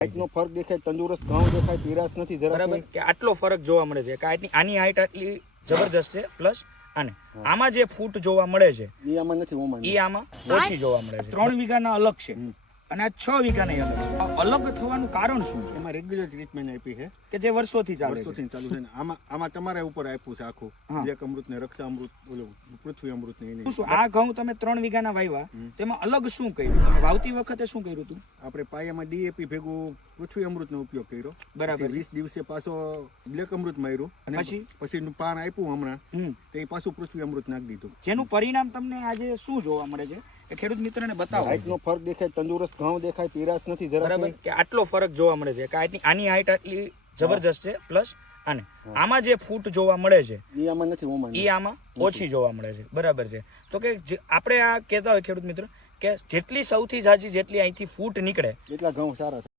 હાઈટનો ફરક દેખાય, તંદુરસ્ત ઘઉં દેખાય, પીરાશ નથી જરા બરાબર કે આટલો ફરક જોવા મળે છે કે આની હાઈટ આટલી જબરજસ્ત છે પ્લસ આને આમાં જે ફૂટ જોવા મળે છે એ આમાં નથી, ઓમાં એ આમાં ઓછી જોવા મળે છે 3 વીઘાના અલગ છે અને આ 6 વીઘાના અલગ છે. અલગ થવાનું કારણ શું છે? એમાં રેગ્યુલર ટ્રીટમેન્ટ આપી છે, કે જે વર્ષોથી ચાલે છે. વર્ષોથી ચાલુ છે ને. આમાં તમારા ઉપર આપ્યું છે આખું એક અમૃત ને રક્ષા અમૃત, ઓલું પૃથ્વી અમૃત ને એની. શું આ ઘઉં તમે 3 વીઘાના વાવ્યા તેમાં અલગ શું કર્યું? તમે વાવતી વખતે શું કર્યું હતું? આપણે પાયામાં ડીએપી ભેગું પૃથ્વી અમૃત નો ઉપયોગ કર્યો. બરાબર. 20 દિવસે પાછો બ્લેક અમૃત માર્યું અને પછી પાન આપ્યું હમણાં, તે પાછું પૃથ્વી અમૃત નાખી દીધું. જેનું પરિણામ તમને આજે શું જોવા મળે છે એ ખેડૂત મિત્રને બતાવો. હાઈટનો ફરક દેખાય, તંદુરસ્ત ઘઉં દેખાય, પીરાશ નથી જરા બરાબર કે આટલો ફરક જોવા મળે છે કે આની હાઈટ આટલી જબરજસ્ત છે પ્લસ આને આમાં જે ફૂટ જોવા મળે છે એ આમાં નથી, ઓમાં એ આમાં ઓછી જોવા મળે છે. બરાબર છે. તો કે આપણે આ કહેતા હોય ખેડૂત મિત્રો કે જેટલી સૌથી ઝાઝી જેટલી અહીંથી ફૂટ નીકળે એટલા ઘઉં સારા.